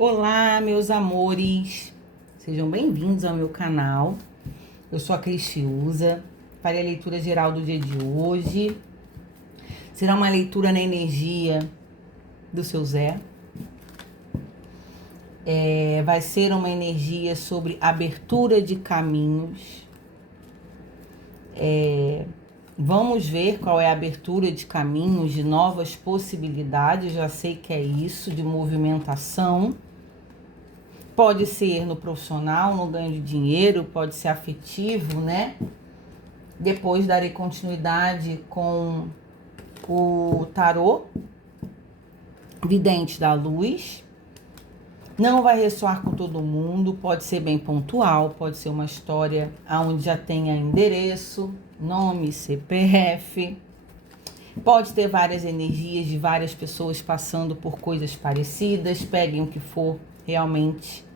Olá, meus amores, sejam bem-vindos ao meu canal. Eu sou a Cristiusa. Farei a leitura geral do dia de hoje. Será uma leitura na energia do seu Zé. Vai ser uma energia sobre abertura de caminhos. Vamos ver qual é a abertura de caminhos, de novas possibilidades. Já sei que é isso, de movimentação. Pode ser no profissional, no ganho de dinheiro, pode ser afetivo, né? Depois darei continuidade com o tarô Vidente da Luz. Não vai ressoar com todo mundo, pode ser bem pontual, pode ser uma história onde já tenha endereço, nome, CPF. Pode ter várias energias de várias pessoas passando por coisas parecidas. Peguem o que for realmente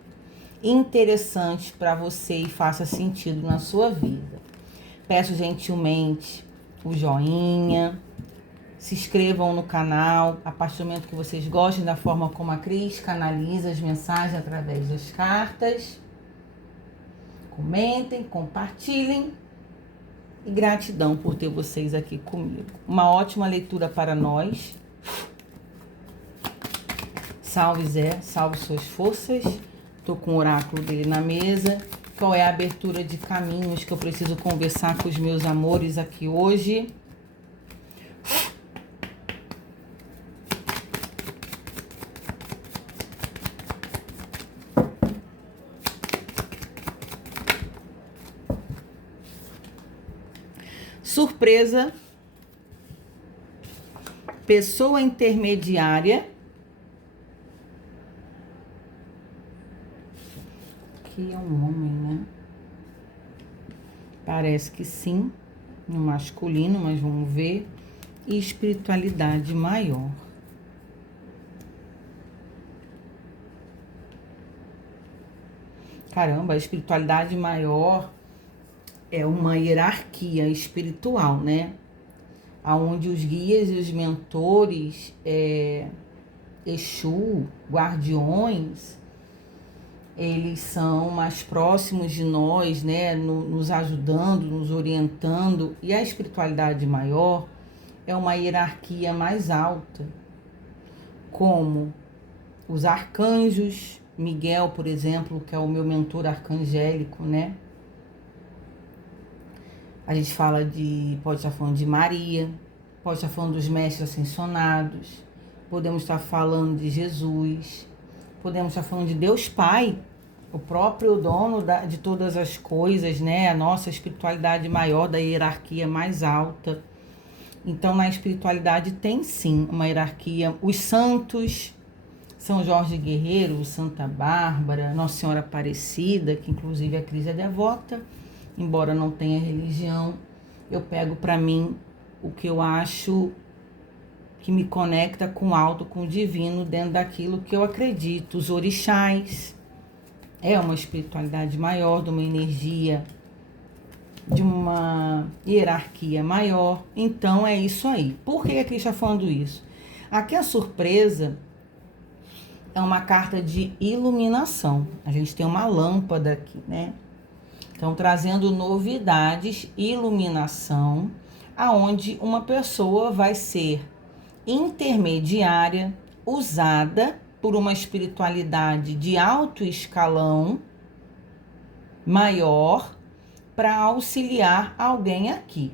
interessante para você e faça sentido na sua vida. Peço gentilmente o joinha, se inscrevam no canal, a partir do momento que vocês gostem da forma como a Cris canaliza as mensagens através das cartas. Comentem, compartilhem e gratidão por ter vocês aqui comigo. Uma ótima leitura para nós. Salve Zé, salve suas forças. Tô com o oráculo dele na mesa. Qual é a abertura de caminhos que eu preciso conversar com os meus amores aqui hoje? Surpresa. Pessoa intermediária. Que é um homem, né? Parece que sim, no masculino, mas vamos ver. E espiritualidade maior. Caramba, a espiritualidade maior é uma hierarquia espiritual, né? Onde os guias e os mentores, Exu, guardiões, eles são mais próximos de nós, né? Nos ajudando, nos orientando. E a espiritualidade maior é uma hierarquia mais alta, como os arcanjos, Miguel, por exemplo, que é o meu mentor arcangélico, né? A gente pode estar falando de Maria, pode estar falando dos mestres ascensionados, podemos estar falando de Jesus, podemos estar falando de Deus Pai, o próprio dono de todas as coisas, né? A nossa espiritualidade maior, da hierarquia mais alta. Então, na espiritualidade tem sim uma hierarquia. Os santos, São Jorge Guerreiro, Santa Bárbara, Nossa Senhora Aparecida, que inclusive a Cris é devota, embora não tenha religião. Eu pego para mim o que eu acho que me conecta com o alto, com o divino, dentro daquilo que eu acredito. Os orixás é uma espiritualidade maior, de uma energia, de uma hierarquia maior. Então é isso aí. Por que a Cris está falando isso? Aqui a surpresa é uma carta de iluminação. A gente tem uma lâmpada aqui, né? Então, trazendo novidades, iluminação, aonde uma pessoa vai ser intermediária, usada por uma espiritualidade de alto escalão maior para auxiliar alguém aqui.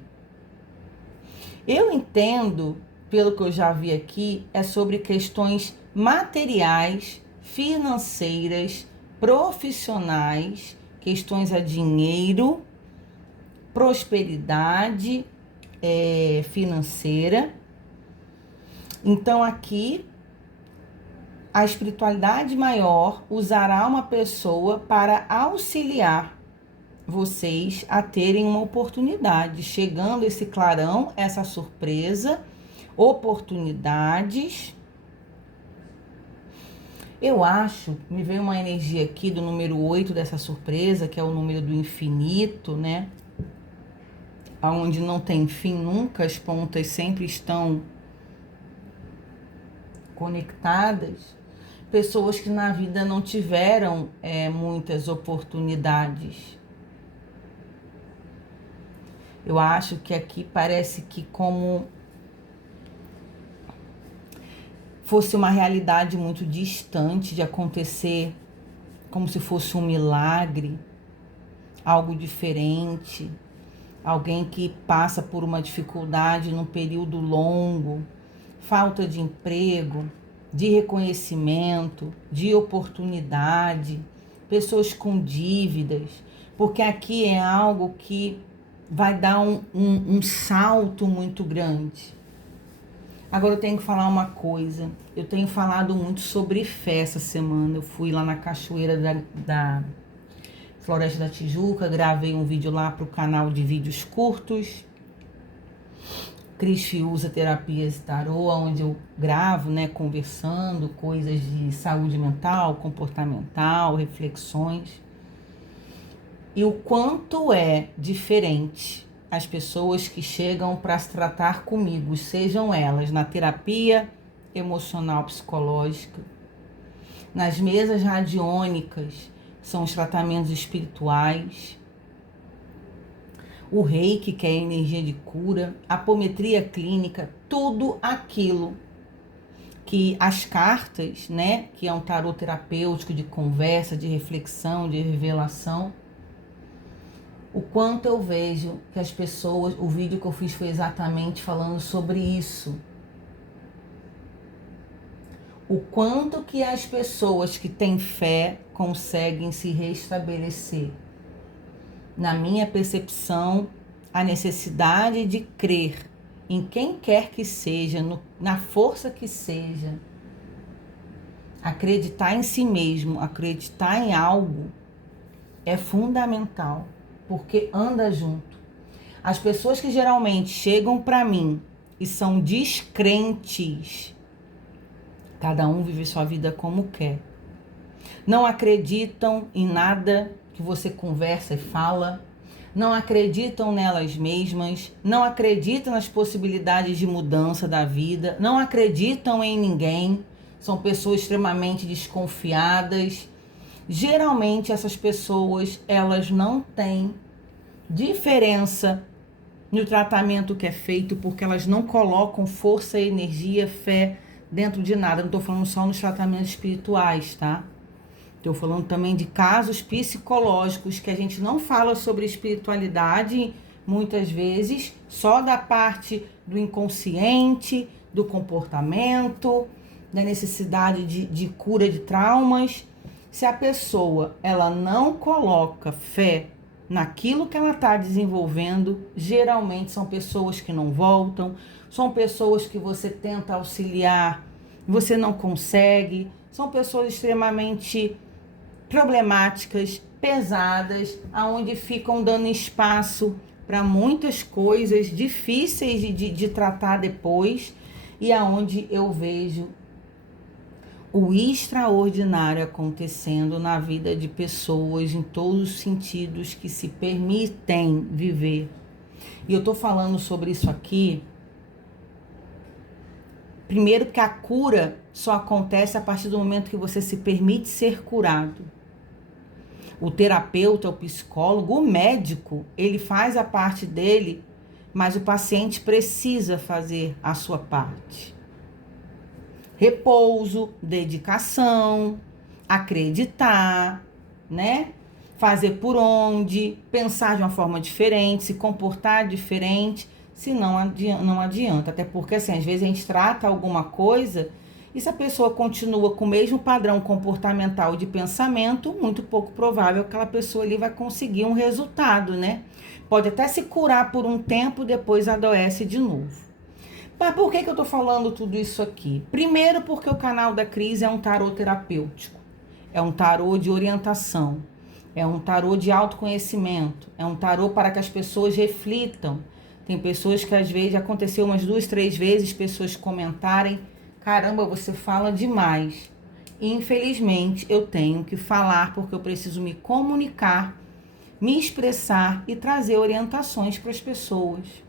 Eu entendo, pelo que eu já vi aqui, é sobre questões materiais, financeiras, profissionais, questões a dinheiro, prosperidade financeira. Então aqui a espiritualidade maior usará uma pessoa para auxiliar vocês a terem uma oportunidade, chegando esse clarão, essa surpresa, oportunidades. Eu acho, me veio uma energia aqui do número 8 dessa surpresa, que é o número do infinito, né? Onde não tem fim nunca, as pontas sempre estão conectadas. pessoas que na vida não tiveram muitas oportunidades. Eu acho que aqui parece que como fosse uma realidade muito distante de acontecer, como se fosse um milagre, algo diferente, alguém que passa por uma dificuldade num período longo, falta de emprego, de reconhecimento, de oportunidade, pessoas com dívidas, porque aqui é algo que vai dar um salto muito grande. Agora eu tenho que falar uma coisa. Eu tenho falado muito sobre fé essa semana. Eu fui lá na cachoeira da Floresta da Tijuca, gravei um vídeo lá para o canal de vídeos curtos. Cris usa terapias e tarô, onde eu gravo, né, conversando, coisas de saúde mental, comportamental, reflexões. E o quanto é diferente as pessoas que chegam para se tratar comigo, sejam elas na terapia emocional psicológica, nas mesas radiônicas, são os tratamentos espirituais, o reiki, que é a energia de cura, a apometria clínica, tudo aquilo que as cartas, né, que é um tarô terapêutico de conversa, de reflexão, de revelação, o quanto eu vejo que as pessoas, o vídeo que eu fiz foi exatamente falando sobre isso. O quanto que as pessoas que têm fé conseguem se restabelecer. Na minha percepção, a necessidade de crer em quem quer que seja, na força que seja, acreditar em si mesmo, acreditar em algo, é fundamental, porque anda junto. As pessoas que geralmente chegam para mim e são descrentes, cada um vive sua vida como quer, não acreditam em nada que você conversa e fala, não acreditam nelas mesmas, não acreditam nas possibilidades de mudança da vida, não acreditam em ninguém, são pessoas extremamente desconfiadas. Geralmente essas pessoas, elas não têm diferença no tratamento que é feito, porque elas não colocam força, energia, fé dentro de nada. Não estou falando só nos tratamentos espirituais, tá? Estou falando também de casos psicológicos que a gente não fala sobre espiritualidade, muitas vezes, só da parte do inconsciente, do comportamento, da necessidade de cura de traumas. Se a pessoa ela não coloca fé naquilo que ela está desenvolvendo, geralmente são pessoas que não voltam, são pessoas que você tenta auxiliar, você não consegue, são pessoas extremamente problemáticas, pesadas, aonde ficam dando espaço para muitas coisas difíceis de tratar depois, e aonde eu vejo o extraordinário acontecendo na vida de pessoas em todos os sentidos que se permitem viver. E eu tô falando sobre isso aqui, primeiro que a cura só acontece a partir do momento que você se permite ser curado. O terapeuta, o psicólogo, o médico, ele faz a parte dele, mas o paciente precisa fazer a sua parte. Repouso, dedicação, acreditar, né? Fazer por onde, pensar de uma forma diferente, se comportar diferente, senão não adianta. Até porque, assim, às vezes a gente trata alguma coisa e se a pessoa continua com o mesmo padrão comportamental de pensamento, muito pouco provável que aquela pessoa ali vai conseguir um resultado, né? Pode até se curar por um tempo, depois adoece de novo. Mas por que eu tô falando tudo isso aqui? Primeiro porque o canal da Cris é um tarô terapêutico, é um tarô de orientação, é um tarô de autoconhecimento, é um tarô para que as pessoas reflitam. Tem pessoas que às vezes, aconteceu umas 2, 3 vezes, pessoas comentarem, caramba, você fala demais. E, infelizmente, eu tenho que falar porque eu preciso me comunicar, me expressar e trazer orientações para as pessoas.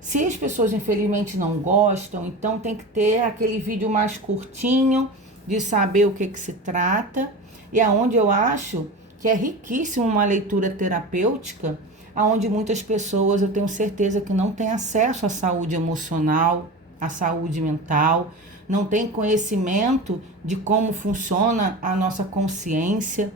Se as pessoas, infelizmente, não gostam, então tem que ter aquele vídeo mais curtinho, de saber o que se trata, e aonde eu acho que é riquíssimo uma leitura terapêutica, aonde muitas pessoas, eu tenho certeza que não têm acesso à saúde emocional, à saúde mental, não têm conhecimento de como funciona a nossa consciência,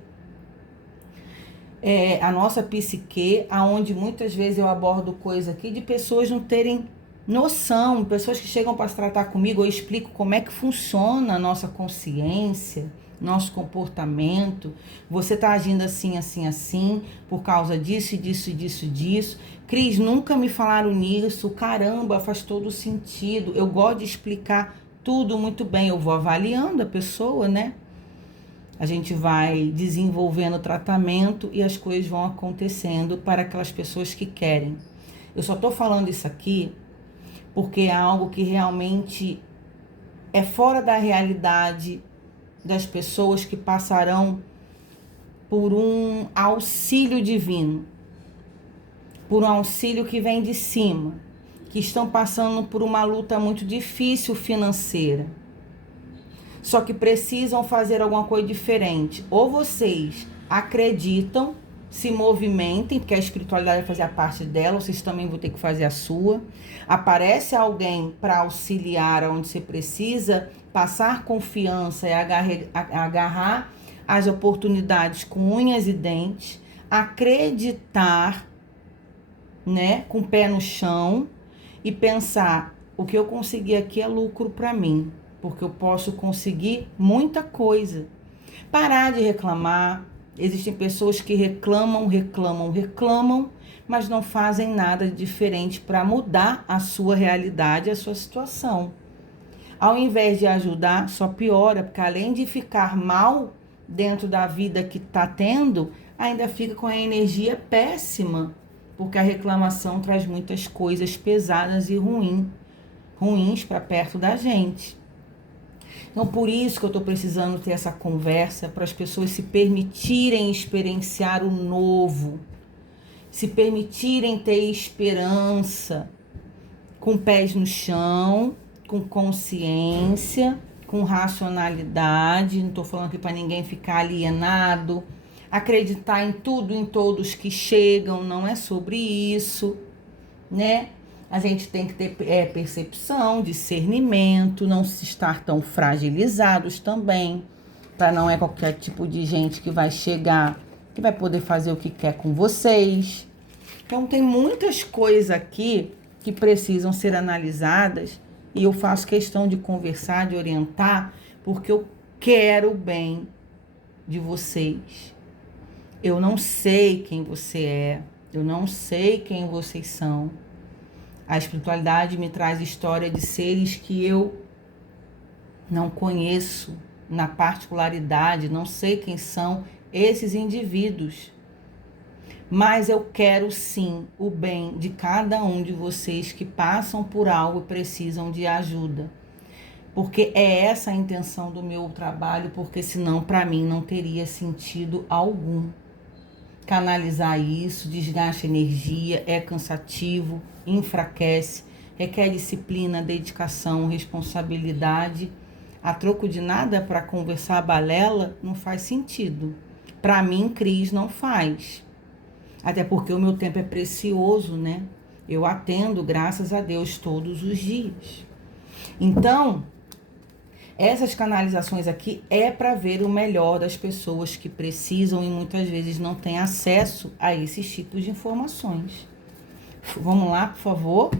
a nossa psique, aonde muitas vezes eu abordo coisa aqui de pessoas não terem noção, pessoas que chegam para se tratar comigo, eu explico como é que funciona a nossa consciência, nosso comportamento. Você está agindo assim, assim, assim, por causa disso, disso, disso, disso. Cris, nunca me falaram nisso. Caramba, faz todo sentido. Eu gosto de explicar tudo muito bem. Eu vou avaliando a pessoa, né? A gente vai desenvolvendo o tratamento e as coisas vão acontecendo para aquelas pessoas que querem. Eu só estou falando isso aqui porque é algo que realmente é fora da realidade das pessoas que passarão por um auxílio divino, por um auxílio que vem de cima, que estão passando por uma luta muito difícil financeira. Só que precisam fazer alguma coisa diferente. Ou vocês acreditam, se movimentem, porque a espiritualidade vai fazer a parte dela, vocês também vão ter que fazer a sua. Aparece alguém para auxiliar onde você precisa, passar confiança e agarrar as oportunidades com unhas e dentes, acreditar, né, com o pé no chão e pensar, o que eu consegui aqui é lucro para mim, porque eu posso conseguir muita coisa. Parar de reclamar. Existem pessoas que reclamam, mas não fazem nada de diferente para mudar a sua realidade, a sua situação. Ao invés de ajudar, só piora, porque além de ficar mal dentro da vida que está tendo, ainda fica com a energia péssima, porque a reclamação traz muitas coisas pesadas e ruins para perto da gente. Então, por isso que eu estou precisando ter essa conversa, para as pessoas se permitirem experienciar o novo, se permitirem ter esperança, com pés no chão, com consciência, com racionalidade. Não estou falando aqui para ninguém ficar alienado, acreditar em tudo, em todos que chegam, não é sobre isso, né? A gente tem que ter percepção, discernimento, não se estar tão fragilizados também, para não é qualquer tipo de gente que vai chegar, que vai poder fazer o que quer com vocês. Então tem muitas coisas aqui que precisam ser analisadas e eu faço questão de conversar, de orientar, porque eu quero o bem de vocês. Eu não sei quem você é, eu não sei quem vocês são. A espiritualidade me traz história de seres que eu não conheço na particularidade, não sei quem são esses indivíduos. Mas eu quero sim o bem de cada um de vocês que passam por algo e precisam de ajuda. Porque é essa a intenção do meu trabalho, porque senão para mim não teria sentido algum. Canalizar isso, desgasta energia, é cansativo, enfraquece, requer disciplina, dedicação, responsabilidade. A troco de nada para conversar balela não faz sentido. Para mim, Cris, não faz. Até porque o meu tempo é precioso, né? Eu atendo, graças a Deus, todos os dias. Então, essas canalizações aqui é para ver o melhor das pessoas que precisam e muitas vezes não têm acesso a esses tipos de informações. Vamos lá, por favor.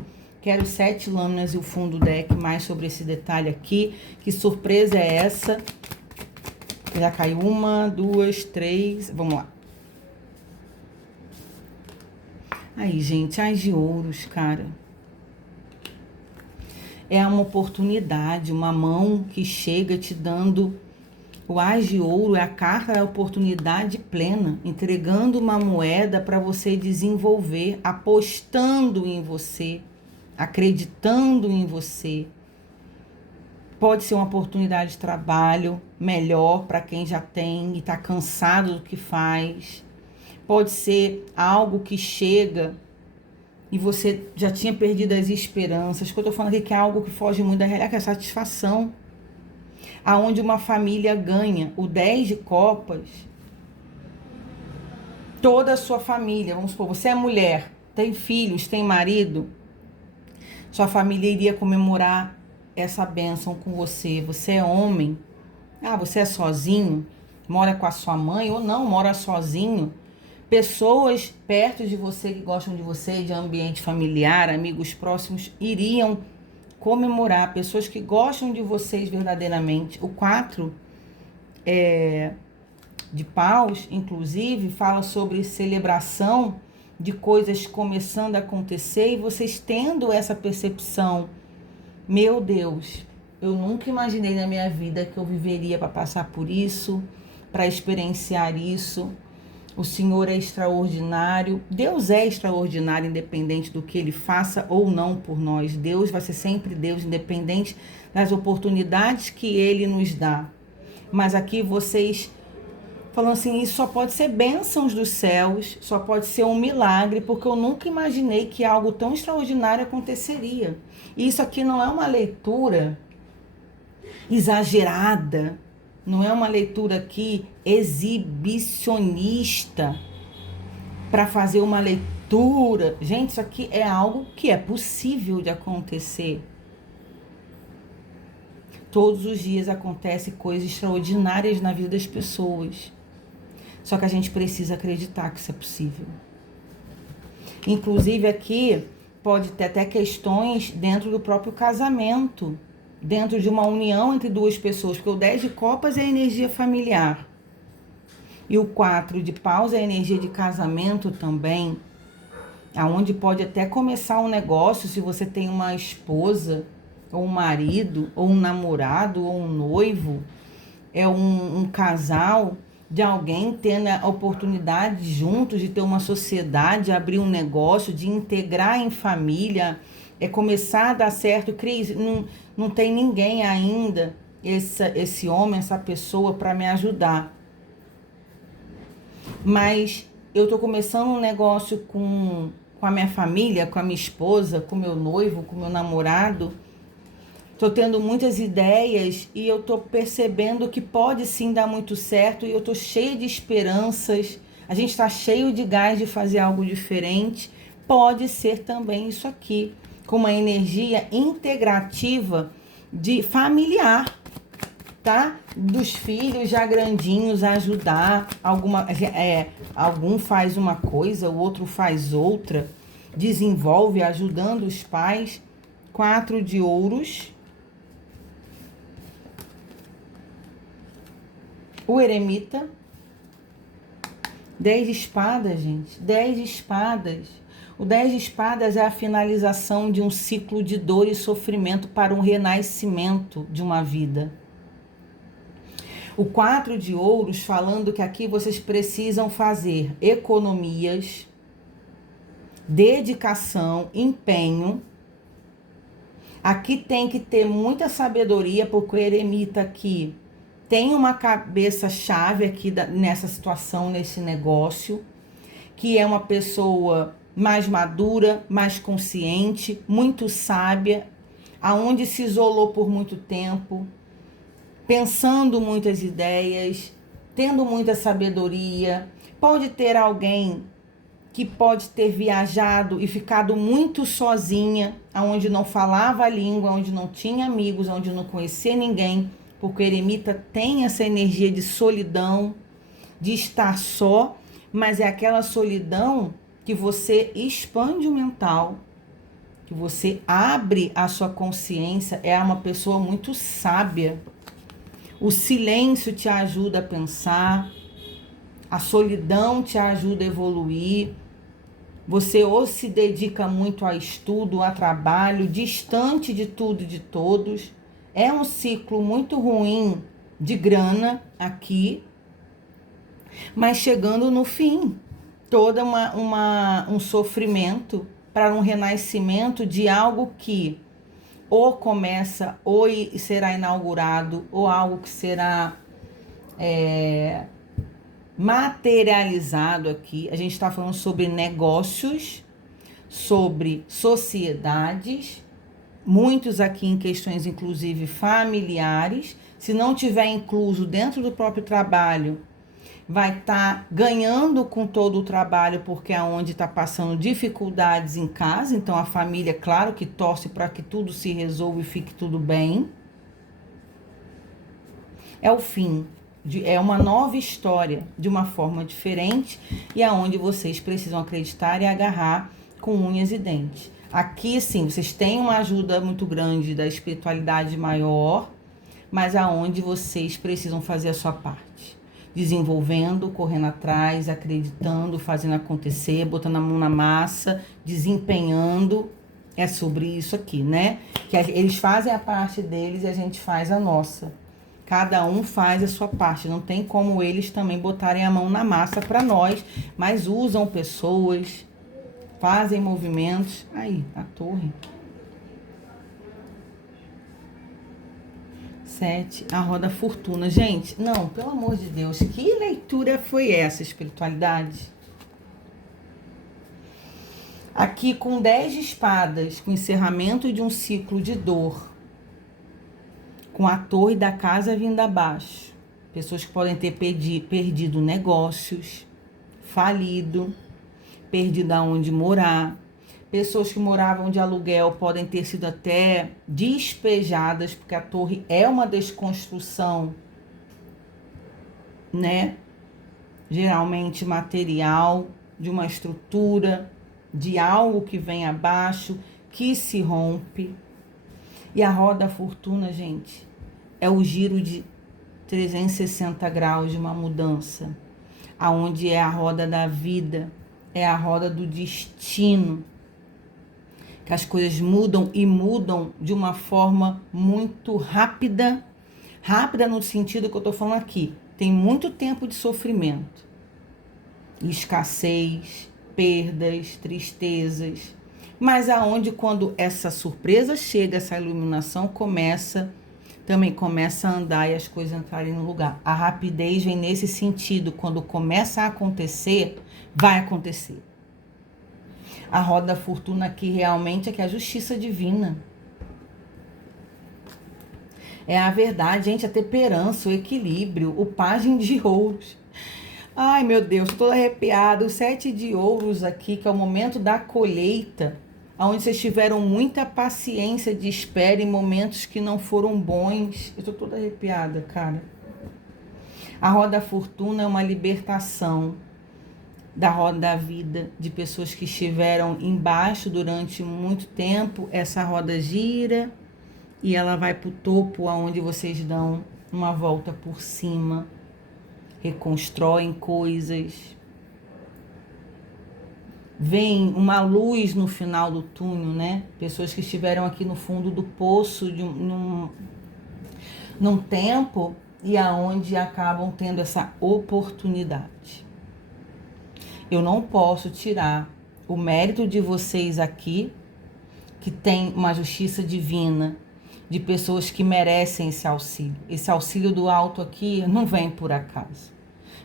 Quero 7 lâminas e o fundo deck, mais sobre esse detalhe aqui. Que surpresa é essa? Já caiu 1, 2, 3. Vamos lá. Aí, gente, as de ouros, cara. É uma oportunidade, uma mão que chega te dando o as de ouro, é a carta da oportunidade plena, entregando uma moeda para você desenvolver, apostando em você, acreditando em você. Pode ser uma oportunidade de trabalho melhor para quem já tem e está cansado do que faz. Pode ser algo que chega e você já tinha perdido as esperanças. O que eu estou falando aqui que é algo que foge muito da realidade, que é a satisfação. aonde uma família ganha. O 10 de copas, toda a sua família, vamos supor, você é mulher, tem filhos, tem marido, sua família iria comemorar essa bênção com você. Você é homem, você é sozinho, mora com a sua mãe ou não, mora sozinho. Pessoas perto de você que gostam de você, de ambiente familiar, amigos próximos, iriam comemorar. Pessoas que gostam de vocês verdadeiramente. O 4 de paus, inclusive, fala sobre celebração de coisas começando a acontecer e vocês tendo essa percepção. Meu Deus, eu nunca imaginei na minha vida que eu viveria para passar por isso, para experienciar isso. O Senhor é extraordinário. Deus é extraordinário, independente do que Ele faça ou não por nós. Deus vai ser sempre Deus, independente das oportunidades que Ele nos dá. Mas aqui vocês falando assim, isso só pode ser bênçãos dos céus, só pode ser um milagre, porque eu nunca imaginei que algo tão extraordinário aconteceria. E isso aqui não é uma leitura exagerada, não é uma leitura aqui exibicionista para fazer uma leitura. Gente, isso aqui é algo que é possível de acontecer. Todos os dias acontecem coisas extraordinárias na vida das pessoas. Só que a gente precisa acreditar que isso é possível. Inclusive aqui pode ter até questões dentro do próprio casamento, dentro de uma união entre duas pessoas, porque o 10 de copas é a energia familiar. E o 4 de paus é a energia de casamento também, aonde pode até começar um negócio se você tem uma esposa, ou um marido, ou um namorado, ou um noivo, é um casal de alguém tendo a oportunidade juntos de ter uma sociedade, abrir um negócio, de integrar em família, começar a dar certo. Cris, não tem ninguém ainda, esse homem, essa pessoa para me ajudar. Mas eu estou começando um negócio com a minha família, com a minha esposa, com o meu noivo, com o meu namorado. Estou tendo muitas ideias e eu estou percebendo que pode sim dar muito certo e eu estou cheia de esperanças. A gente está cheio de gás de fazer algo diferente. Pode ser também isso aqui, com uma energia integrativa de familiar, tá? Dos filhos já grandinhos ajudar. Algum faz uma coisa, o outro faz outra. Desenvolve ajudando os pais. 4 de ouros. O eremita, 10 de espadas, gente, 10 de espadas. O 10 de espadas é a finalização de um ciclo de dor e sofrimento para um renascimento de uma vida. O 4 de ouros falando que aqui vocês precisam fazer economias, dedicação, empenho. Aqui tem que ter muita sabedoria, porque o eremita aqui tem uma cabeça-chave aqui nessa situação, nesse negócio, que é uma pessoa mais madura, mais consciente, muito sábia, aonde se isolou por muito tempo, pensando muitas ideias, tendo muita sabedoria. Pode ter alguém que pode ter viajado e ficado muito sozinha, aonde não falava a língua, onde não tinha amigos, onde não conhecia ninguém, porque o eremita tem essa energia de solidão, de estar só, mas é aquela solidão que você expande o mental, que você abre a sua consciência, é uma pessoa muito sábia. O silêncio te ajuda a pensar, a solidão te ajuda a evoluir. Você ou se dedica muito a estudo, a trabalho, distante de tudo e de todos. É um ciclo muito ruim de grana aqui, mas chegando no fim, toda um sofrimento para um renascimento de algo que ou começa, ou será inaugurado, ou algo que será materializado aqui. A gente está falando sobre negócios, sobre sociedades, muitos aqui em questões inclusive familiares, Se não tiver incluso dentro do próprio trabalho, vai estar ganhando com todo o trabalho, porque é onde está passando dificuldades em casa. Então, a família, claro que torce para que tudo se resolva e fique tudo bem. É o fim. É uma nova história, de uma forma diferente, e aonde vocês precisam acreditar e agarrar com unhas e dentes. Aqui, sim, vocês têm uma ajuda muito grande da espiritualidade maior, mas aonde vocês precisam fazer a sua parte. Desenvolvendo, correndo atrás, acreditando, fazendo acontecer, botando a mão na massa, desempenhando. É sobre isso aqui, né? Que eles fazem a parte deles e a gente faz a nossa. Cada um faz a sua parte. Não tem como eles também botarem a mão na massa para nós, mas usam pessoas, fazem movimentos. Aí, a torre. 7, a roda fortuna. Gente, não, pelo amor de Deus, que leitura foi essa, espiritualidade? Aqui com 10 de espadas, com encerramento de um ciclo de dor, com a torre da casa vindo abaixo. Pessoas que podem ter perdido negócios, falido, perdido aonde morar. Pessoas que moravam de aluguel podem ter sido até despejadas, porque a torre é uma desconstrução, né? Geralmente material, de uma estrutura, de algo que vem abaixo, que se rompe. E a roda fortuna, gente, é o giro de 360 graus de uma mudança, aonde é a roda da vida, é a roda do destino, que as coisas mudam e mudam de uma forma muito rápida, rápida no sentido que eu tô falando aqui, tem muito tempo de sofrimento, escassez, perdas, tristezas, mas aonde quando essa surpresa chega, essa iluminação também começa a andar e as coisas entrarem no lugar. A rapidez vem nesse sentido, quando começa a acontecer, vai acontecer. A roda da fortuna aqui realmente é que é a justiça divina. É a verdade, gente, a temperança, o equilíbrio, o pajem de ouros. Ai, meu Deus, tô toda arrepiada. O 7 de ouros aqui, que é o momento da colheita, onde vocês tiveram muita paciência de espera em momentos que não foram bons. Eu tô toda arrepiada, cara. A roda da fortuna é uma libertação da roda da vida, de pessoas que estiveram embaixo durante muito tempo. Essa roda gira e ela vai pro topo, aonde vocês dão uma volta por cima, reconstroem coisas. Vem uma luz no final do túnel, né? Pessoas que estiveram aqui no fundo do poço num tempo e aonde acabam tendo essa oportunidade. Eu não posso tirar o mérito de vocês aqui, que tem uma justiça divina, de pessoas que merecem esse auxílio. Esse auxílio do alto aqui não vem por acaso.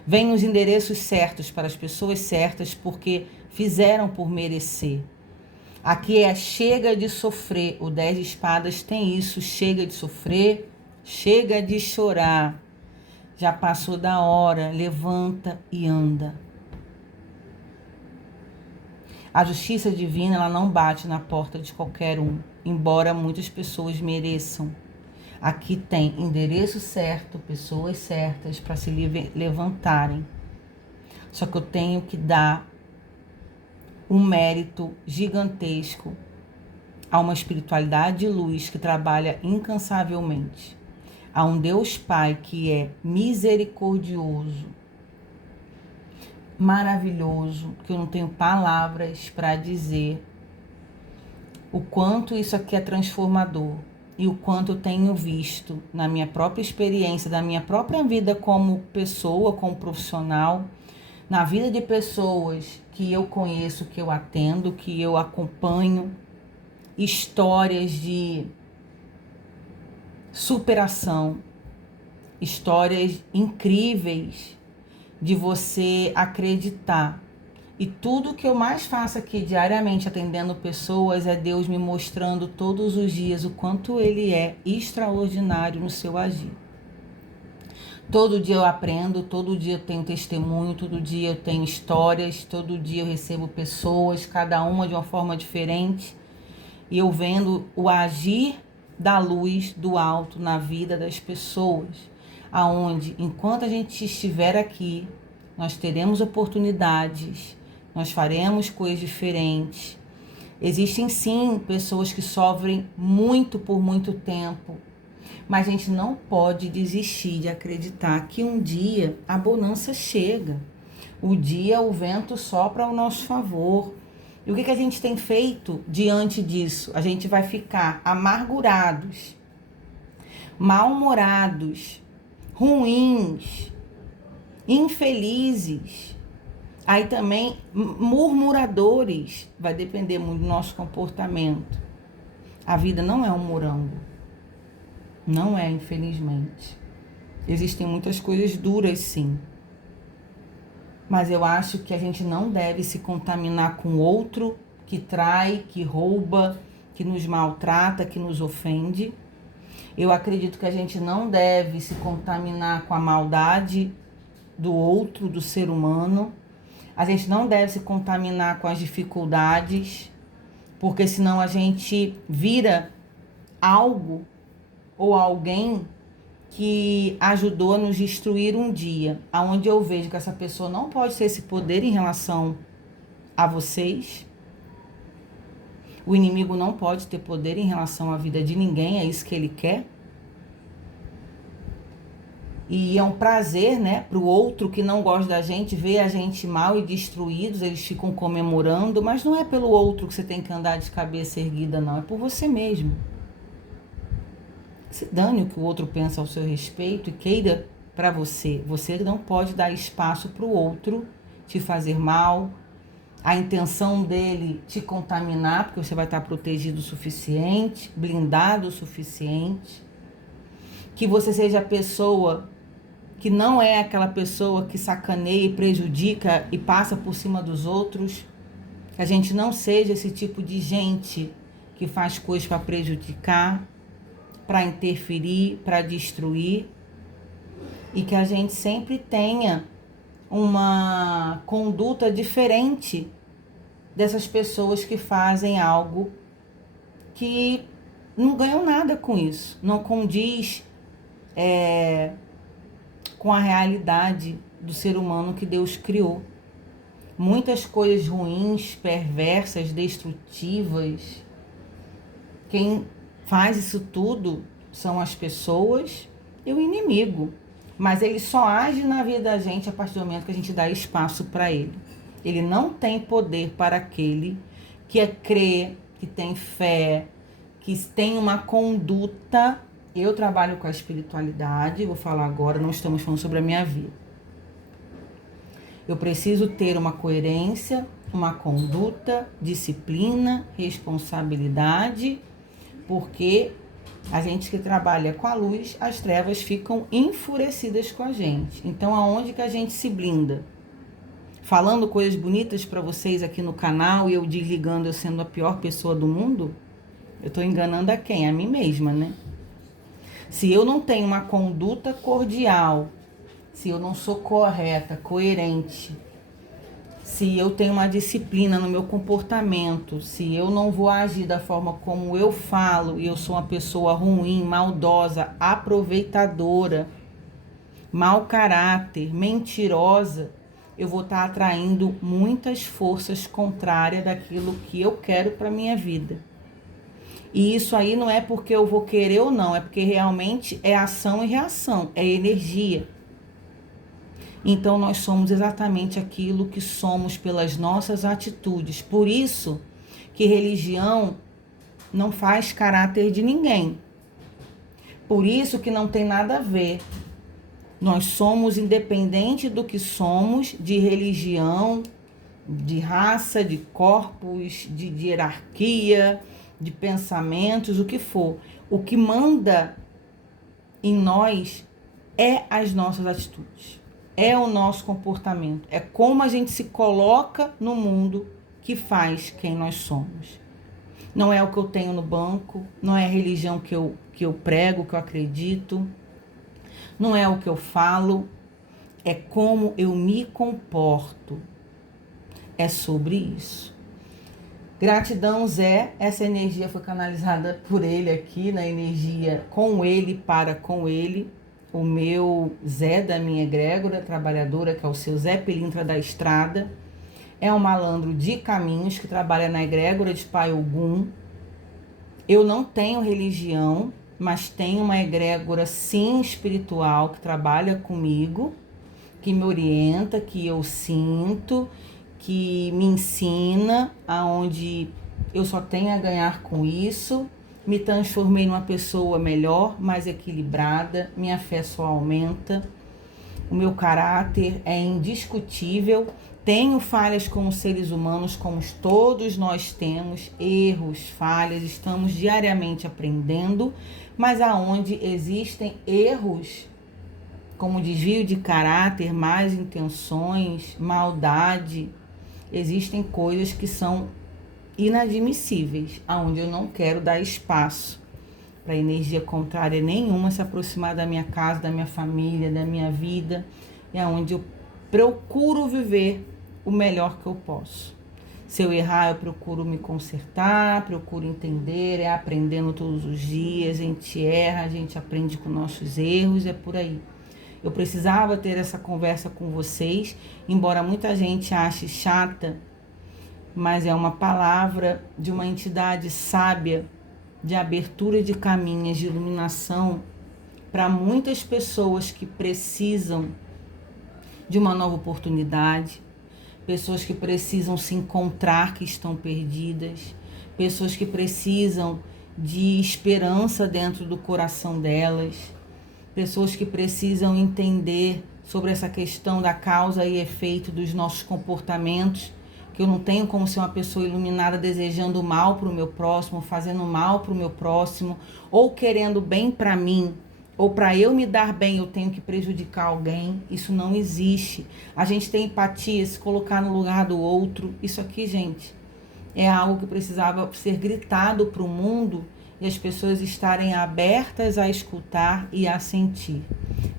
Vem nos endereços certos para as pessoas certas, porque fizeram por merecer. Aqui é chega de sofrer. O 10 de espadas tem isso, chega de sofrer, chega de chorar. Já passou da hora, levanta e anda. A justiça divina, ela não bate na porta de qualquer um, embora muitas pessoas mereçam. Aqui tem endereço certo, pessoas certas para se levantarem. Só que eu tenho que dar um mérito gigantesco a uma espiritualidade de luz que trabalha incansavelmente, a um Deus Pai que é misericordioso, maravilhoso, que eu não tenho palavras para dizer o quanto isso aqui é transformador e o quanto eu tenho visto na minha própria experiência, da minha própria vida como pessoa, como profissional, na vida de pessoas que eu conheço, que eu atendo, que eu acompanho, histórias de superação, histórias incríveis de você acreditar. E tudo que eu mais faço aqui diariamente atendendo pessoas é Deus me mostrando todos os dias o quanto Ele é extraordinário no seu agir. Todo dia eu aprendo, todo dia eu tenho testemunho, todo dia eu tenho histórias, todo dia eu recebo pessoas, cada uma de uma forma diferente, e eu vendo o agir da luz do alto na vida das pessoas, aonde enquanto a gente estiver aqui, nós teremos oportunidades, nós faremos coisas diferentes. Existem sim pessoas que sofrem muito por muito tempo, mas a gente não pode desistir de acreditar que um dia a bonança chega. O vento sopra ao nosso favor. E o que a gente tem feito diante disso? A gente vai ficar amargurados, mal-humorados, ruins, infelizes. Aí também murmuradores. Vai depender muito do nosso comportamento. A vida não é um morango. Não é, infelizmente. Existem muitas coisas duras, sim. Mas eu acho que a gente não deve se contaminar com outro que trai, que rouba, que nos maltrata, que nos ofende. Eu acredito que a gente não deve se contaminar com a maldade do outro, do ser humano. A gente não deve se contaminar com as dificuldades, porque senão a gente vira algo ou alguém que ajudou a nos destruir um dia, aonde eu vejo que essa pessoa não pode ter esse poder em relação a vocês. O inimigo não pode ter poder em relação à vida de ninguém, é isso que ele quer. E é um prazer, né, para o outro que não gosta da gente, ver a gente mal e destruídos, eles ficam comemorando, mas não é pelo outro que você tem que andar de cabeça erguida, não, é por você mesmo. Se dane o que o outro pensa ao seu respeito e queira para você. Você não pode dar espaço para o outro te fazer mal, a intenção dele te contaminar, porque você vai estar protegido o suficiente, blindado o suficiente. Que você seja a pessoa que não é aquela pessoa que sacaneia e prejudica e passa por cima dos outros. Que a gente não seja esse tipo de gente que faz coisas para prejudicar, para interferir, para destruir. E que a gente sempre tenha uma conduta diferente dessas pessoas que fazem algo que não ganham nada com isso, não condiz com a realidade do ser humano que Deus criou. Muitas coisas ruins, perversas, destrutivas. Quem faz isso tudo são as pessoas e o inimigo. Mas ele só age na vida da gente a partir do momento que a gente dá espaço para ele. Ele não tem poder para aquele que crê, que tem fé, que tem uma conduta. Eu trabalho com a espiritualidade, vou falar agora, não estamos falando sobre a minha vida. Eu preciso ter uma coerência, uma conduta, disciplina, responsabilidade, porque a gente que trabalha com a luz, as trevas ficam enfurecidas com a gente. Então, aonde que a gente se blinda? Falando coisas bonitas para vocês aqui no canal e eu desligando, eu sendo a pior pessoa do mundo? Eu estou enganando a quem? A mim mesma, né? Se eu não tenho uma conduta cordial, se eu não sou correta, coerente, se eu tenho uma disciplina no meu comportamento, se eu não vou agir da forma como eu falo e eu sou uma pessoa ruim, maldosa, aproveitadora, mau caráter, mentirosa, eu vou estar atraindo muitas forças contrárias daquilo que eu quero para minha vida. E isso aí não é porque eu vou querer ou não, é porque realmente é ação e reação, é energia. Então nós somos exatamente aquilo que somos pelas nossas atitudes. Por isso que religião não faz caráter de ninguém. Por isso que não tem nada a ver. Nós somos independente do que somos, de religião, de raça, de corpos, de hierarquia, de pensamentos, o que for. O que manda em nós é as nossas atitudes, é o nosso comportamento, é como a gente se coloca no mundo que faz quem nós somos. Não é o que eu tenho no banco, não é a religião que eu prego, que eu acredito, Não é o que eu falo, é como eu me comporto. É sobre isso. Gratidão, Zé. Essa energia foi canalizada por ele aqui, na energia com ele, para com ele. O meu Zé da minha egrégora trabalhadora, que é o seu Zé Pilintra da Estrada. É um malandro de caminhos que trabalha na egrégora de Pai Ogum. Eu não tenho religião, mas tenho uma egrégora sim espiritual que trabalha comigo, que me orienta, que eu sinto, que me ensina, aonde eu só tenho a ganhar com isso. Me transformei numa pessoa melhor, mais equilibrada, minha fé só aumenta, o meu caráter é indiscutível. Tenho falhas como seres humanos, como todos nós temos, erros, falhas, estamos diariamente aprendendo, mas aonde existem erros, como desvio de caráter, más intenções, maldade, existem coisas que são inadmissíveis, aonde eu não quero dar espaço para energia contrária nenhuma se aproximar da minha casa, da minha família, da minha vida, é onde eu procuro viver o melhor que eu posso. Se eu errar, eu procuro me consertar, procuro entender, é aprendendo todos os dias, a gente erra, a gente aprende com nossos erros, é por aí. Eu precisava ter essa conversa com vocês, embora muita gente ache chata, mas é uma palavra de uma entidade sábia, de abertura de caminhos, de iluminação para muitas pessoas que precisam de uma nova oportunidade, pessoas que precisam se encontrar, que estão perdidas, pessoas que precisam de esperança dentro do coração delas, pessoas que precisam entender sobre essa questão da causa e efeito dos nossos comportamentos, que eu não tenho como ser uma pessoa iluminada desejando mal para o meu próximo, fazendo mal para o meu próximo, ou querendo bem para mim, ou para eu me dar bem eu tenho que prejudicar alguém. Isso não existe. A gente tem empatia, se colocar no lugar do outro. Isso aqui, gente, é algo que precisava ser gritado para o mundo e as pessoas estarem abertas a escutar e a sentir.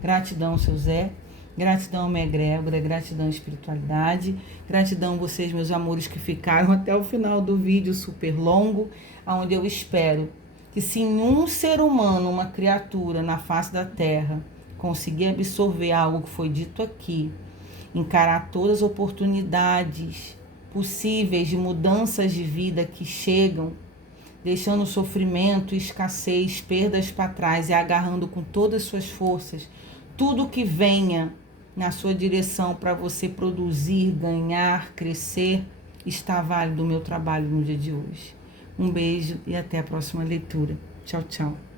Gratidão, seu Zé. Gratidão, minha egrégora, gratidão, espiritualidade, gratidão vocês, meus amores, que ficaram até o final do vídeo super longo, onde eu espero que se um ser humano, uma criatura na face da Terra, conseguir absorver algo que foi dito aqui, encarar todas as oportunidades possíveis de mudanças de vida que chegam, deixando sofrimento, escassez, perdas para trás e agarrando com todas as suas forças tudo que venha na sua direção para você produzir, ganhar, crescer, está válido o meu trabalho no dia de hoje. Um beijo e até a próxima leitura. Tchau, tchau.